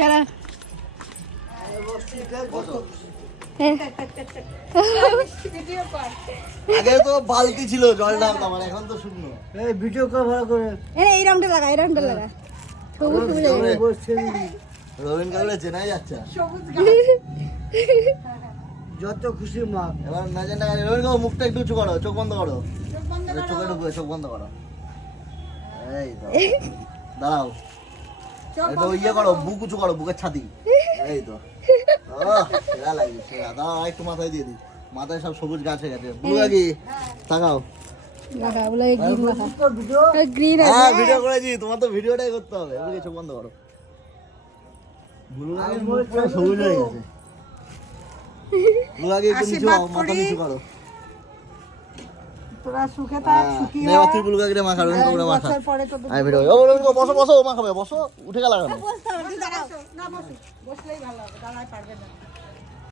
সারা আগে তো বালতি ছিল জল ঢালতাম, আর এখন তো শুকনো। এই ভিডিও কল ভালো করে এই রাউন্ডে লাগা, এই রাউন্ডে লাগা। সবুজ রবীন কাকুরে চেনাই যাচ্ছে না। যত খুশি মা। এবার নাজেন্ডা রবীন কাকু মুখটা একটু উঁচু করো, চোখ বন্ধ করো, চোখে ঢুকবে, চোখ বন্ধ করো। এই তো দাঁড়াও, একটু ইয়ে করো, বুক উঁচু করো, বুকের ছাতি। এই তো সেরা লাগছে, সেরা। দাঁড়াও একটু মাথায় দিয়ে দিই, মাথায় সব সবুজ গাছ হয়ে গেছে। বুলু কাকি তাকাও। লাগা, বলে গ্রিন লাগা। ভিডিও গ্রিন হ্যাঁ আছে। ভিডিও করেছি, তোমার তো ভিডিওটাই করতে হবে। বুলু চোখ বন্ধ করো। বুলু কাকির মুখ পুরো সবুজ হয়ে গেছে। বুলু কাকি একটু নিচু হও, মাথা নিচু করো। তোরা সুখে থাক, সুখী নে হ। তুই বুলু কাকিরে মাখা, রবীন কাকুরে মাখা। বছর পরে তোদের আই ভিডিও ও রবীন কাকু বসো বসো, ও মাখাবে, বসো, উঠে গেল কেন? বসতে হবে, তুই দাঁড়াও। না বসো, বসলেই ভালো হবে, দাঁড়ায় পারবে না।